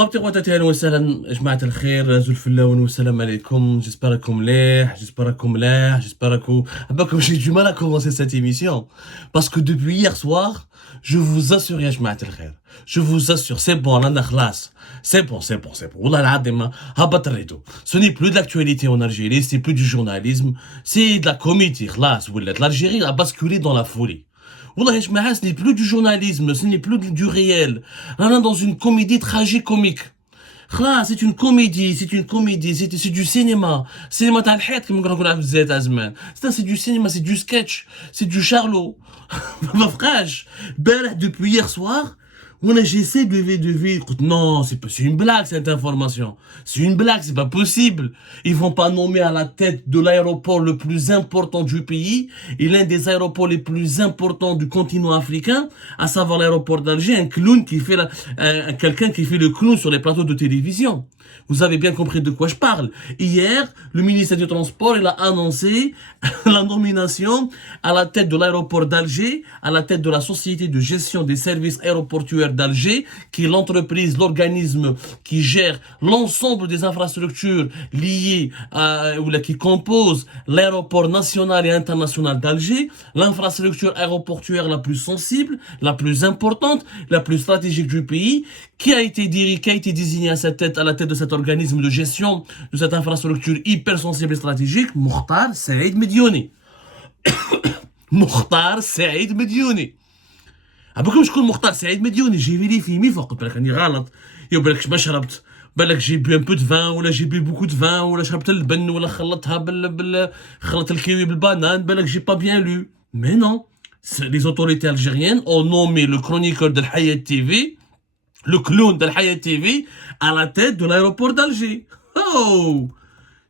خاوتي خواتاتي اهلا وسهلا جماعة الخير زلفلاون والسلام عليكم. J'espère que مليح j'espère que مليح j'espère que j'ai du mal à commencer cette émission parce que depuis hier soir je vous assure يا جماعة الخير je vous assure c'est bon انا خلاص c'est bon والله العظيم هبط الريتو. Ce n'est plus de l'actualité en Algérie, c'est plus du journalisme, c'est de la comédie خلاص. ولات l'Algérie a basculé dans la folie. Wallah, ya jma'a, ce n'est plus du journalisme, ce n'est plus du réel. On est dans une comédie tragique-comique. Khlas, c'est du cinéma. Cinéma تاع الحيط كيما نقولوا في الزيت زمان. C'est du cinéma, c'est du sketch, c'est du charlot. Ma frère, depuis hier soir, j'essaie de lever. Écoute, non, c'est une blague cette information. C'est une blague, c'est pas possible. Ils vont pas nommer à la tête de l'aéroport le plus important du pays et l'un des aéroports les plus importants du continent africain, à savoir l'aéroport d'Alger, un clown qui fait quelqu'un qui fait le clown sur les plateaux de télévision. Vous avez bien compris de quoi je parle. Hier, le ministère du Transport, il a annoncé la nomination à la tête de l'aéroport d'Alger, à la tête de la société de gestion des services aéroportuaires d'Alger, qui est l'entreprise, l'organisme qui gère l'ensemble des infrastructures liées qui composent l'aéroport national et international d'Alger, l'infrastructure aéroportuaire la plus sensible, la plus importante, la plus stratégique du pays, qui a été désigné à la tête de cet organisme de gestion de cette infrastructure hyper sensible et stratégique, Mokhtar Saïd Mediouni. Mokhtar Saïd Mediouni. أبوكم شكون مختار سعيد مديوني؟ j'ai vérifié مي فوق بالك راني غلط. بالك ما شربت، بالك جي بي ان بو دو فان ولا جي بي بوكو دو فان ولا شربت اللبن ولا خلطها خلط الكيوي بالبانان، بالك جي با بيان لو. Mais non, les autorités algériennes ont nommé le chroniqueur de Hayat TV, le clown de Hayat TV, à la tête de l'aéroport d'Alger. Oh,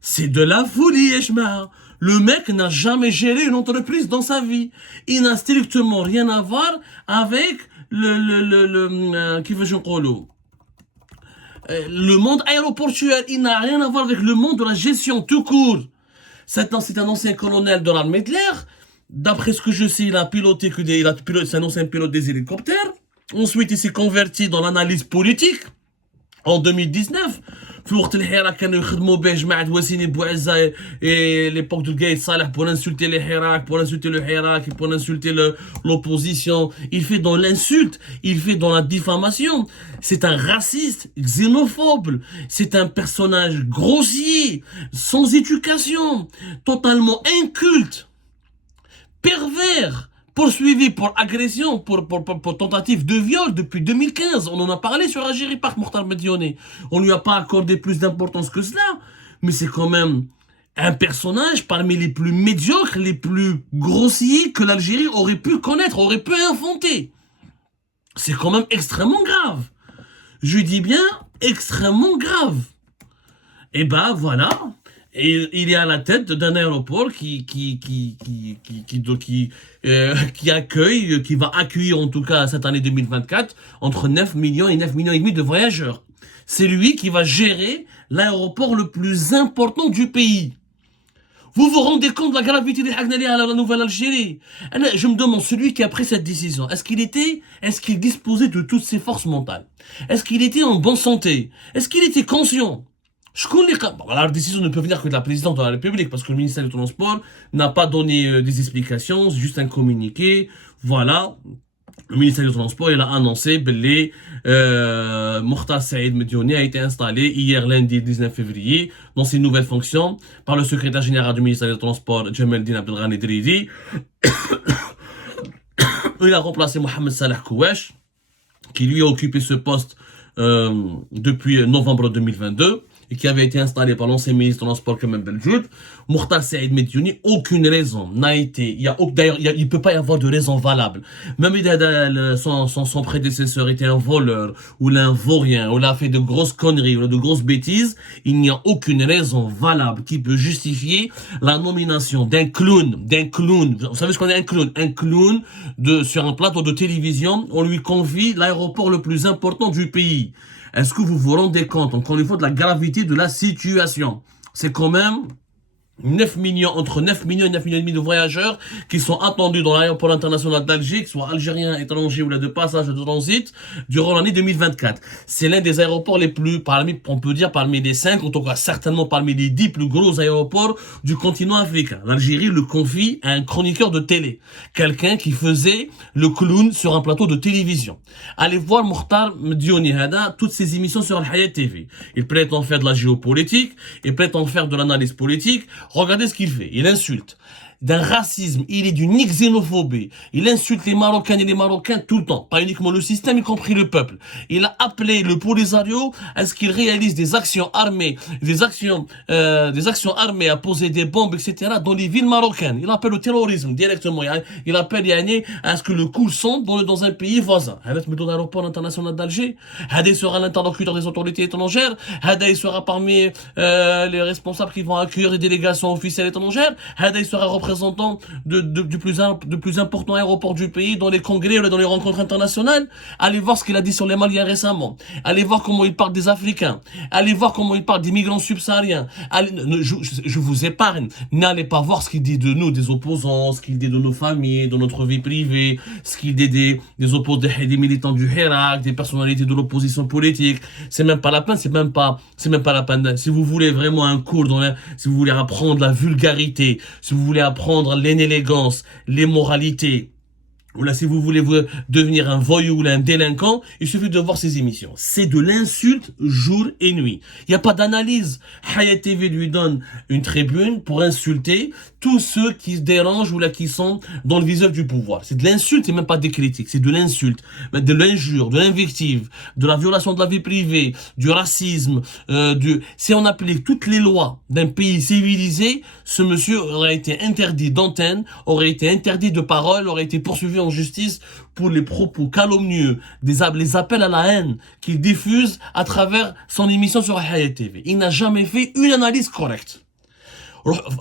c'est de la folie, Eshma. Le mec n'a jamais géré une entreprise dans sa vie. Il n'a strictement rien à voir avec le monde aéroportuaire. Il n'a rien à voir avec le monde de la gestion tout court. C'est un ancien colonel de l'armée de l'air. D'après ce que je sais, c'est un ancien pilote des hélicoptères. Ensuite, il s'est converti dans l'analyse politique en 2019. في وقت الحراك كانوا يخدموا به جماعة وسيني بوعزة l'époque de Gaïd Salah pour insulter les Hirak, pour insulter le Hirak, pour insulter l'opposition. Il fait dans l'insulte, il fait dans la diffamation. C'est un raciste, xénophobe. C'est un personnage grossier, sans éducation, totalement inculte, pervers, poursuivi pour agression, pour tentative de viol depuis 2015. On en a parlé sur Algérie par Mokhtar Mediouni. On lui a pas accordé plus d'importance que cela. Mais c'est quand même un personnage parmi les plus médiocres, les plus grossiers que l'Algérie aurait pu connaître, aurait pu inventer. C'est quand même extrêmement grave. Je dis bien extrêmement grave. Et ben voilà. Et il est à la tête d'un aéroport qui accueille, qui va accueillir en tout cas cette année 2024 entre 9 millions et 9 millions et demi de voyageurs. C'est lui qui va gérer l'aéroport le plus important du pays. Vous vous rendez compte de la gravité des Hagnali à la Nouvelle-Algérie? Je me demande, celui qui a pris cette décision, est-ce qu'il disposait de toutes ses forces mentales? Est-ce qu'il était en bonne santé? Est-ce qu'il était conscient? La décision ne peut venir que de la présidente de la République parce que le ministère du Transport n'a pas donné des explications, c'est juste un communiqué. Voilà, le ministère du Transport il a annoncé que Mokhtar Saïd Mediouni a été installé hier lundi 19 février dans ses nouvelles fonctions par le secrétaire général du ministère du Transport Djemeldine Abdelghani Dridi. Il a remplacé Mohamed Salah Kouache qui lui a occupé ce poste depuis novembre 2022. Et qui avait été installé par l'ancien ministre du Transport Kamel Beljoud. Mokhtar Saïd Mediouni, aucune raison n'a été, d'ailleurs, il peut pas y avoir de raison valable. Même son prédécesseur était un voleur, ou un vaurien, ou il a fait de grosses conneries, ou de grosses bêtises, il n'y a aucune raison valable qui peut justifier la nomination d'un clown. Vous savez ce qu'on est un clown? Un clown sur un plateau de télévision, on lui confie l'aéroport le plus important du pays. Est-ce que vous vous rendez compte, encore une fois, de la gravité de la situation? C'est quand même 9 millions, entre 9 millions et 9 millions et demi de voyageurs qui sont attendus dans l'aéroport international d'Alger, que ce soit algériens, étrangers ou là de passage de transit, durant l'année 2024. C'est l'un des aéroports les plus, on peut dire parmi les 5, en tout cas certainement parmi les 10 plus gros aéroports du continent africain. L'Algérie le confie à un chroniqueur de télé, quelqu'un qui faisait le clown sur un plateau de télévision. Allez voir Mokhtar Mediouni Hada, toutes ses émissions sur Al-Hayat TV. Il prétend faire de la géopolitique, il prétend faire de l'analyse politique. Regardez ce qu'il fait. Il insulte. D'un racisme, il est d'une xénophobie. Il insulte les Marocains et les Marocains tout le temps. Pas uniquement le système, y compris le peuple. Il a appelé le Polisario à ce qu'il réalise des actions armées, des actions armées à poser des bombes, etc. dans les villes marocaines. Il appelle au terrorisme directement. Il appelle Yanné à ce que le coup sonde dans un pays voisin. Avec l'aéroport international d'Alger. Hada sera l'interlocuteur des autorités étrangères. Hada sera parmi les responsables qui vont accueillir les délégations officielles étrangères. Hada sera représentant du plus important aéroport du pays dans les congrès ou dans les rencontres internationales. Allez voir ce qu'il a dit sur les Maliens récemment. Allez voir comment il parle des Africains. Allez voir comment il parle des migrants subsahariens. Je vous épargne. N'allez pas voir ce qu'il dit de nous, des opposants, ce qu'il dit de nos familles, de notre vie privée, ce qu'il dit des opposants, des militants du Hirak, des personnalités de l'opposition politique. C'est même pas la peine, c'est même pas la peine. Si vous voulez vraiment un cours si vous voulez apprendre la vulgarité, si vous voulez apprendre l'inélégance, l'immoralité, ou là si vous voulez devenir un voyou ou un délinquant, il suffit de voir ces émissions. C'est de l'insulte jour et nuit. Il n'y a pas d'analyse. Hayat TV lui donne une tribune pour insulter tous ceux qui se dérangent ou là qui sont dans le viseur du pouvoir. C'est de l'insulte et même pas des critiques. C'est de l'insulte, de l'injure, de l'invective, de la violation de la vie privée, du racisme, Si on applique toutes les lois d'un pays civilisé, ce monsieur aurait été interdit d'antenne, aurait été interdit de parole, aurait été poursuivi en justice pour les propos calomnieux, les appels à la haine qu'il diffuse à travers son émission sur Hayat TV. Il n'a jamais fait une analyse correcte.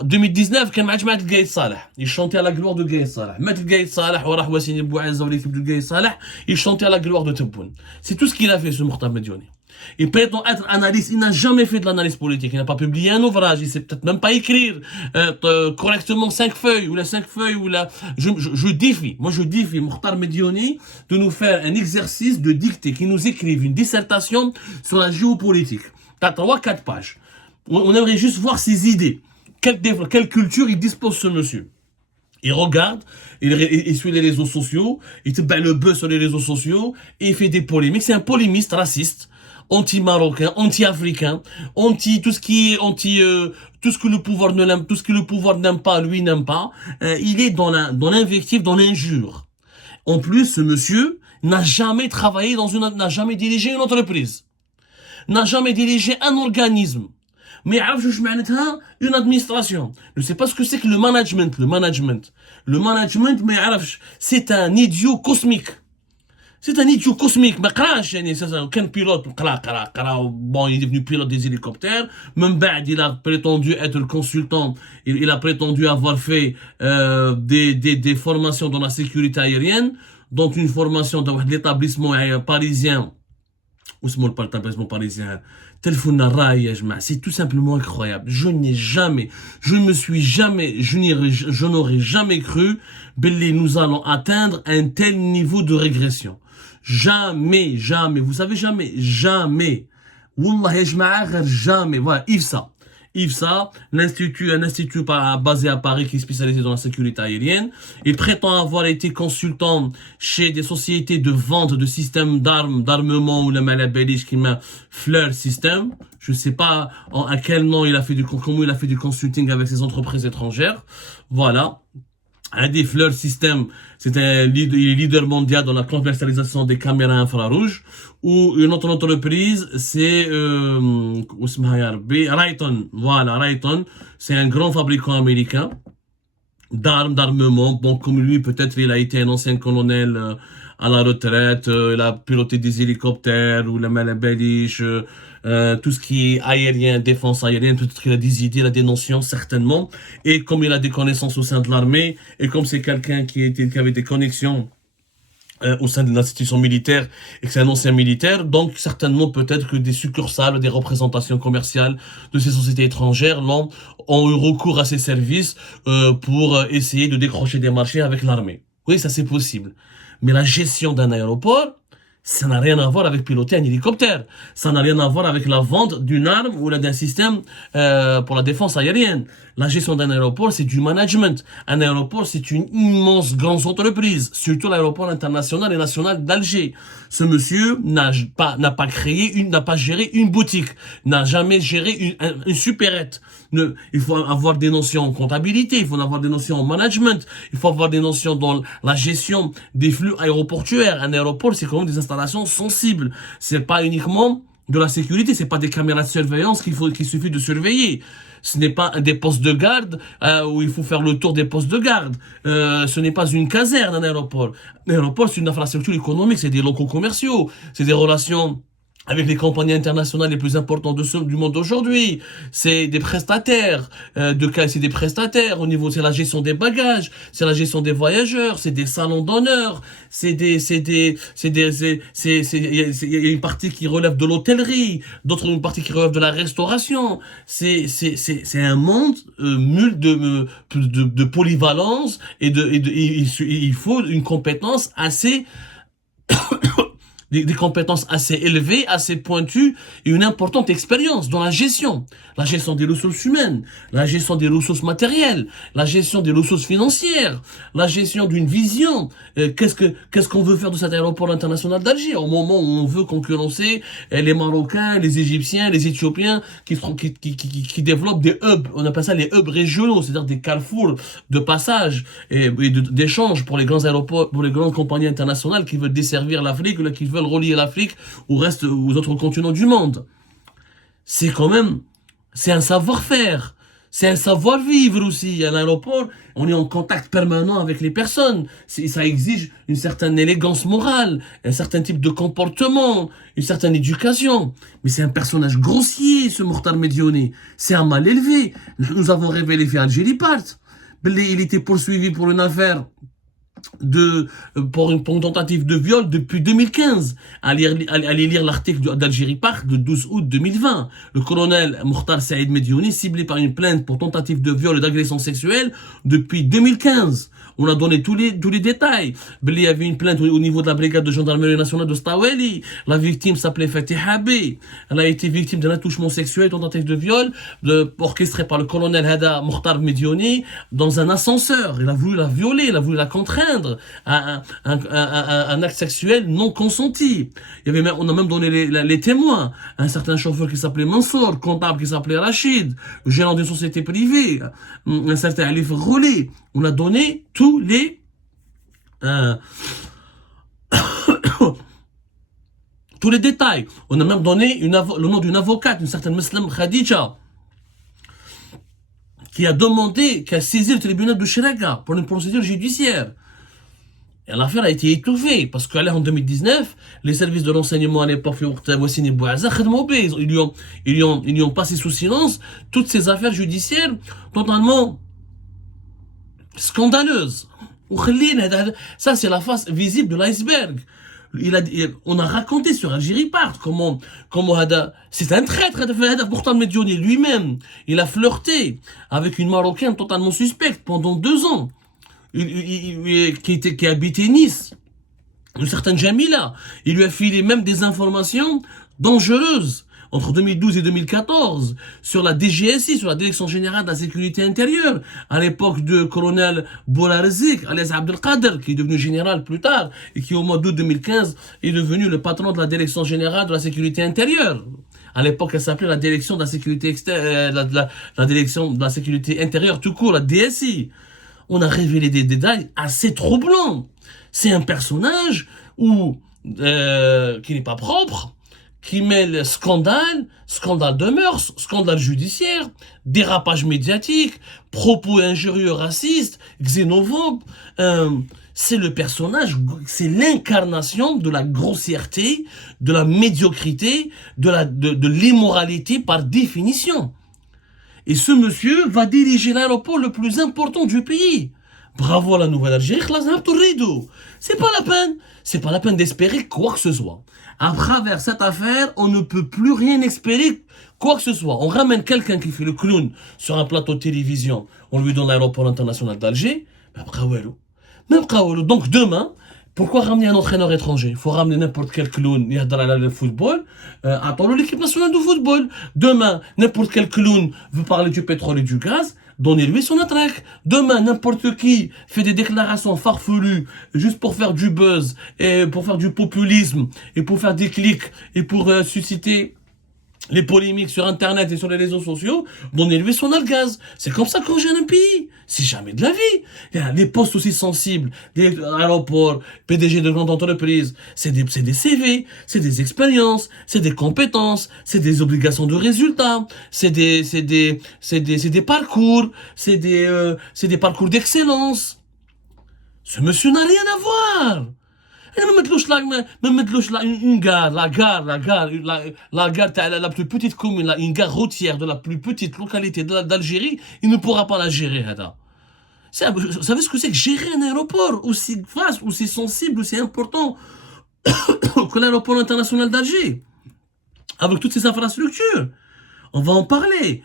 2019 كان مع جماعة القايد صالح il chantait à la gloire de Gaïd Salah. مات القايد صالح وراح واسين بوعزة وليكيب de Gaïd Salah, il chantait à la gloire de Tebboune. C'est tout ce qu'il a fait, ce Mokhtar Mediouni. Il prétend être analyste, il n'a jamais fait de l'analyse politique, il n'a pas publié un ouvrage, il sait peut-être même pas écrire correctement 5 feuilles, je défie Mokhtar Mediouni de nous faire un exercice de dictée, qui nous écrive une dissertation sur la géopolitique. T'as 3-4 pages. On aimerait juste voir ses idées. Quelle culture il dispose ce monsieur. Il regarde, il suit les réseaux sociaux, il te bat le buzz sur les réseaux sociaux, et il fait des polémiques. C'est un polémiste raciste, anti-marocain, anti-africain, tout ce que le pouvoir ne l'aime, tout ce que le pouvoir n'aime pas, lui n'aime pas. Il est dans l'invective, dans l'injure. En plus, ce monsieur n'a jamais travaillé n'a jamais dirigé une entreprise, n'a jamais dirigé un organisme. Mais une administration. Je ne sais pas ce que c'est que le management. Le management, mais c'est un idiot cosmique. C'est un idiot cosmique. C'est un pilote. Bon, il est devenu pilote des hélicoptères. Même il a prétendu être le consultant. Il a prétendu avoir fait des formations dans la sécurité aérienne, dont une formation dans l'établissement parisien. Où c'est mon établissement parisien? C'est tout simplement incroyable. Je n'aurais jamais cru que nous allons atteindre un tel niveau de régression. Jamais. Vous savez, jamais. Wallah ya jma'a, jamais. Voilà, IFSA, un institut basé à Paris qui est spécialisé dans la sécurité aérienne. Il prétend avoir été consultant chez des sociétés de vente de systèmes d'armement ou le Malabelish qui m'a Fleur System. Je ne sais pas à quel nom comment il a fait du consulting avec ces entreprises étrangères. Voilà. Un des Fleur System, c'est un leader mondial dans la commercialisation des caméras infrarouges. Ou une autre entreprise, c'est Raytheon. Voilà, Raytheon, c'est un grand fabricant américain d'armement. Bon, comme lui, peut-être il a été un ancien colonel à la retraite, il a piloté des hélicoptères ou le Malabelish, tout ce qui est aérien, défense aérienne, tout ce qu'il a des idées, il a des notions certainement. Et comme il a des connaissances au sein de l'armée, et comme c'est quelqu'un qui avait des connexions au sein de l'institution militaire et que c'est un ancien militaire, donc certainement peut-être que des succursales, des représentations commerciales de ces sociétés étrangères ont eu recours à ces services pour essayer de décrocher des marchés avec l'armée. Oui, ça c'est possible. Mais la gestion d'un aéroport, ça n'a rien à voir avec piloter un hélicoptère. Ça n'a rien à voir avec la vente d'une arme ou d'un système pour la défense aérienne. La gestion d'un aéroport, c'est du management. Un aéroport, c'est une immense grande entreprise, surtout l'aéroport international et national d'Alger. Ce monsieur n'a pas géré une boutique, n'a jamais géré une supérette. Il faut avoir des notions en comptabilité, il faut avoir des notions en management, il faut avoir des notions dans la gestion des flux aéroportuaires. Un aéroport, c'est quand même des installations sensibles. C'est pas uniquement de la sécurité, c'est pas des caméras de surveillance qu'il suffit de surveiller. Ce n'est pas des postes de garde où il faut faire le tour des postes de garde. Ce n'est pas une caserne, un aéroport. Un aéroport, c'est une infrastructure économique, c'est des locaux commerciaux, c'est des relations avec les compagnies internationales les plus importantes du monde aujourd'hui. C'est des prestataires, c'est des prestataires au niveau, c'est la gestion des bagages, c'est la gestion des voyageurs, c'est des salons d'honneur, il y a une partie qui relève de l'hôtellerie, une partie qui relève de la restauration. C'est un monde de polyvalence il faut une compétence assez des compétences assez élevées, assez pointues et une importante expérience dans la gestion. La gestion des ressources humaines, la gestion des ressources matérielles, la gestion des ressources financières, la gestion d'une vision. Qu'est-ce qu'on veut faire de cet aéroport international d'Alger au moment où on veut concurrencer les Marocains, les Égyptiens, les Éthiopiens qui développent des hubs. On appelle ça les hubs régionaux, c'est-à-dire des carrefours de passage et d'échange pour les grands aéroports, pour les grandes compagnies internationales qui veulent desservir l'Afrique ou qui veulent relier l'Afrique aux autres continents du monde. C'est un savoir-faire. C'est un savoir-vivre aussi. À l'aéroport, on est en contact permanent avec les personnes. Ça exige une certaine élégance morale, un certain type de comportement, une certaine éducation. Mais c'est un personnage grossier, ce Mokhtar Médioni. C'est un mal élevé. Nous avons révélé fait Algérie Part. Il était poursuivi pour une affaire pour une tentative de viol depuis 2015. Allez lire l'article d'Algérie Park de 12 août 2020. Le colonel Mokhtar Saïd Mediouni, ciblé par une plainte pour tentative de viol et d'agression sexuelle depuis 2015. On a donné tous les détails. Il y avait une plainte au niveau de la brigade de gendarmerie nationale de Staweli. La victime s'appelait Fatiha B. Elle a été victime d'un attouchement sexuel, tentative de viol, orchestré par le colonel Hada Mokhtar Mediouni dans un ascenseur. Il a voulu la violer, il a voulu la contraindre à un acte sexuel non consenti. On a même donné les témoins. Un certain chauffeur qui s'appelait Mansour, comptable qui s'appelait Rachid, gérant d'une société privée, un certain Alif Roulé. On a donné tous les tous les détails. On a même donné le nom d'une avocate, une certaine Muslim Khadija, qui a saisi le tribunal de Chiraga pour une procédure judiciaire. Et l'affaire a été étouffée, parce qu'en 2019, les services de renseignement à l'époque, ils lui ont passé sous silence toutes ces affaires judiciaires totalement scandaleuse. Ça, c'est la face visible de l'iceberg. On a raconté sur Algérie Part comment c'est un traître, pourtant Mediouni lui-même, il a flirté avec une Marocaine totalement suspecte pendant 2 ans, qui habitait Nice, une certaine Jamila. Il lui a filé même des informations dangereuses entre 2012 et 2014, sur la DGSI, sur la Direction Générale de la Sécurité Intérieure, à l'époque de colonel Boularzik, alias Abdelkader, qui est devenu général plus tard, et qui au mois d'août 2015 est devenu le patron de la Direction Générale de la Sécurité Intérieure. À l'époque, elle s'appelait la Direction de la Sécurité la Direction de la Sécurité Intérieure tout court, la DSI. On a révélé des détails assez troublants. C'est un personnage qui n'est pas propre, qui mêle scandale de mœurs, scandale judiciaire, dérapage médiatique, propos injurieux racistes, xénophobes. C'est le personnage, c'est l'incarnation de la grossièreté, de la médiocrité, de l'immoralité par définition. Et ce monsieur va diriger l'aéroport le plus important du pays. Bravo à la Nouvelle-Algérie, c'est pas la peine. C'est pas la peine d'espérer quoi que ce soit. À travers cette affaire, on ne peut plus rien espérer quoi que ce soit. On ramène quelqu'un qui fait le clown sur un plateau de télévision, on lui donne l'aéroport international d'Alger, donc demain, pourquoi ramener un entraîneur étranger? Il faut ramener n'importe quel clown, il y a dans le football, attends l'équipe nationale de football. Demain, n'importe quel clown veut parler du pétrole et du gaz, donnez-lui son attraque. Demain, n'importe qui fait des déclarations farfelues juste pour faire du buzz, et pour faire du populisme, et pour faire des clics, et pour susciter les polémiques sur Internet et sur les réseaux sociaux, donnez-lui son algaz. C'est comme ça qu'on gère un pays. C'est jamais de la vie. Il y a des postes aussi sensibles, des aéroports, PDG de grandes entreprises, c'est des CV, c'est des expériences, c'est des compétences, c'est des obligations de résultats, c'est des parcours, c'est des parcours d'excellence. Ce monsieur n'a rien à voir. ما مدلوش une gare, la gare la plus petite commune, une gare routière de la plus petite localité d'Algérie, il ne pourra pas la gérer. Vous savez ce que c'est que gérer un aéroport aussi vaste, aussi sensible, aussi important que l'aéroport international d'Alger, avec toutes ces infrastructures? On va en parler.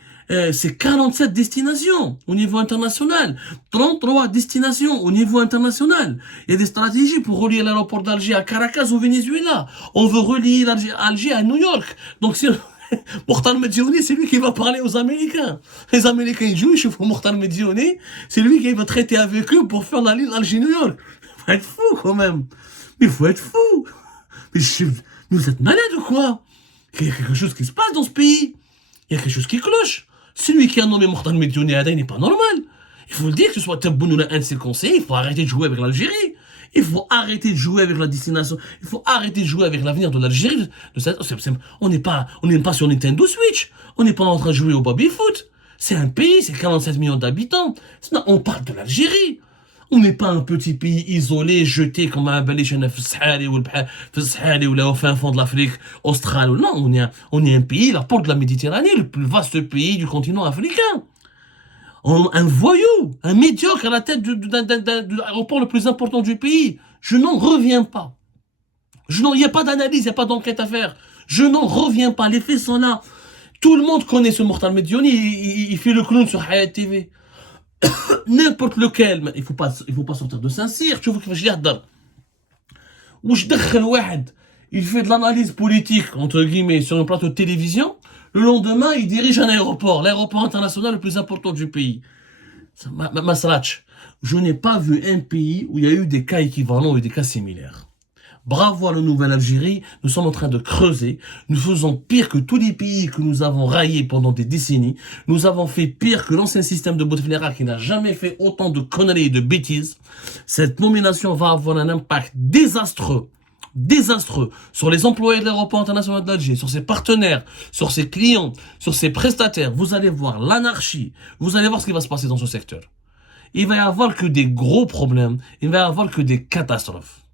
C'est 47 destinations au niveau international, 33 destinations au niveau international. Il y a des stratégies pour relier l'aéroport d'Alger à Caracas au Venezuela. On veut relier Alger à New York. Donc c'est Mokhtar Mediouni, c'est lui qui va parler aux Américains. Les Américains ils jouent, ils chauffent Mokhtar Mediouni, c'est lui qui va traiter avec eux pour faire la ligne Alger-New York. Il faut être fou quand même. Mais il faut être fou. Mais vous êtes malade ou quoi? Il y a quelque chose qui se passe dans ce pays. Il y a quelque chose qui cloche. Celui qui a nommé Mokhtar Mediouni il n'est pas normal. Il faut le dire, que ce soit Tebboune ou un de ses conseillers, il faut arrêter de jouer avec l'Algérie. Il faut arrêter de jouer avec la destination. Il faut arrêter de jouer avec l'avenir de l'Algérie. On n'est pas sur Nintendo Switch. On n'est pas en train de jouer au baby-foot. C'est un pays, c'est 47 millions d'habitants. On parle de l'Algérie. On n'est pas un petit pays isolé, jeté comme un bel échelle ou au fin fond de l'Afrique australe. Non, on est un pays, la porte de la Méditerranée, le plus vaste pays du continent africain. Un voyou, un médiocre à la tête de l'aéroport le plus important du pays. Je n'en reviens pas. Il n'y a pas d'analyse, il n'y a pas d'enquête à faire. Je n'en reviens pas. Les faits sont là. Tout le monde connaît ce Mokhtar Mediouni. Il fait le clown sur Hayat TV. N'importe lequel, mais il faut pas sortir de Saint-Cyr. Tu vois que je يهضر واش دخل واحد il fait de l'analyse politique entre guillemets sur un plateau de télévision, le lendemain il dirige un aéroport, l'aéroport international le plus important du pays. Je n'ai pas vu un pays où il y a eu des cas équivalents ou des cas similaires. Bravo à la Nouvelle-Algérie, nous sommes en train de creuser, nous faisons pire que tous les pays que nous avons raillés pendant des décennies, nous avons fait pire que l'ancien système de Bouteflika qui n'a jamais fait autant de conneries et de bêtises. Cette nomination va avoir un impact désastreux sur les employés de l'aéroport international d'Alger, sur ses partenaires, sur ses clients, sur ses prestataires. Vous allez voir l'anarchie, vous allez voir ce qui va se passer dans ce secteur. Il va y avoir que des gros problèmes, il va y avoir que des catastrophes.